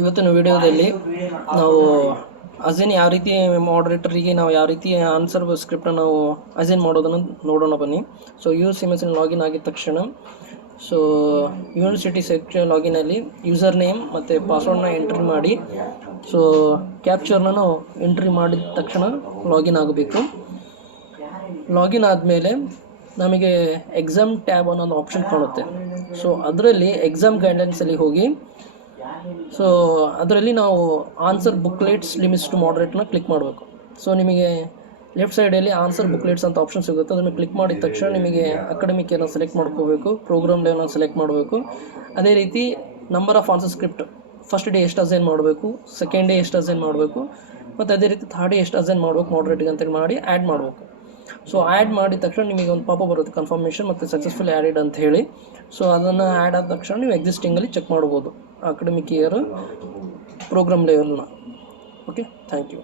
ಇವತ್ತಿನ ವಿಡಿಯೋದಲ್ಲಿ ನಾವು ಅಸೈನ್ ಯಾವ ರೀತಿ ಮಾಡರೇಟರಿಗೆ ನಾವು ಯಾವ ರೀತಿ ಆನ್ಸರ್ ಸ್ಕ್ರಿಪ್ಟನ್ನು ನಾವು ಅಸೈನ್ ಮಾಡೋದನ್ನು ನೋಡೋಣ ಬನ್ನಿ. ಸೊ USMS ಲಾಗಿನ್ ಆಗಿದ ತಕ್ಷಣ ಸೊ ಯೂನಿವರ್ಸಿಟಿ ಸೈಟ್ ಲಾಗಿನಲ್ಲಿ ಯೂಸರ್ ನೇಮ್ ಮತ್ತು ಪಾಸ್ವರ್ಡ್ನ ಎಂಟ್ರಿ ಮಾಡಿ ಸೊ ಕ್ಯಾಪ್ಚರ್ನ ನಾವು ಎಂಟ್ರಿ ಮಾಡಿದ ತಕ್ಷಣ ಲಾಗಿನ್ ಆಗಬೇಕು. ಲಾಗಿನ್ ಆದಮೇಲೆ ನಮಗೆ ಎಕ್ಸಾಮ್ ಟ್ಯಾಬ್ ಅನ್ನೋ ಒಂದು ಆಪ್ಷನ್ ಕಾಣುತ್ತೆ. ಸೊ ಅದರಲ್ಲಿ ಎಕ್ಸಾಮ್ ಗೈಡ್ಲೈನ್ಸಲ್ಲಿ ಹೋಗಿ ಸೊ ಅದರಲ್ಲಿ ನಾವು answer booklets limits to ಮಾಡರೇಟ್ನ click ಮಾಡಬೇಕು. ಸೊ ನಿಮಗೆ ಲೆಫ್ಟ್ ಸೈಡಲ್ಲಿ ಆನ್ಸರ್ ಬುಕ್ಲೆಟ್ಸ್ ಅಂತ ಆಪ್ಷನ್ ಸಿಗುತ್ತೆ. ಅದನ್ನು ಕ್ಲಿಕ್ ಮಾಡಿದ ತಕ್ಷಣ ನಿಮಗೆ ಅಕಾಡೆಮಿಕ್ ಏನೋ ಸೆಲೆಕ್ಟ್ ಮಾಡ್ಕೋಬೇಕು, ಪ್ರೋಗ್ರಾಮ್ ಲೆವೆಲ್ನ ಸೆಲೆಕ್ಟ್ ಮಾಡಬೇಕು. ಅದೇ ರೀತಿ number of answer script first day ಎಷ್ಟು ಅಸೈನ್ ಮಾಡಬೇಕು, ಸೆಕೆಂಡ್ ಡೇ ಎಷ್ಟು ಅಸೈನ್ ಮಾಡಬೇಕು, ಮತ್ತು ಅದೇ ರೀತಿ ಥರ್ಡ್ ಡೇ ಎಷ್ಟು ಅಸೈನ್ ಮಾಡಬೇಕು ಮಾಡರೇಟಿಗೆ ಅಂತೇಳಿ ಮಾಡಿ ಆ್ಯಡ್ ಮಾಡಬೇಕು. ಸೊ ಆ್ಯಡ್ ಮಾಡಿದ ತಕ್ಷಣ ನಿಮಗೆ ಒಂದು ಪಾಪ ಬರುತ್ತೆ ಕನ್ಫರ್ಮೇಷನ್ ಮತ್ತು ಸಕ್ಸಸ್ಫುಲ್ ಆ್ಯಡೆಡ್ ಅಂತ ಹೇಳಿ. ಸೊ ಅದನ್ನು ಆ್ಯಡ್ ಆದ ತಕ್ಷಣ ನೀವು ಎಕ್ಸಿಸ್ಟಿಂಗಲ್ಲಿ ಚೆಕ್ ಮಾಡ್ಬೋದು ಅಕಾಡೆಮಿಕ್ ಇಯರ್ ಪ್ರೋಗ್ರಾಮ್ ಲೆವೆಲ್ನ. Okay, thank you.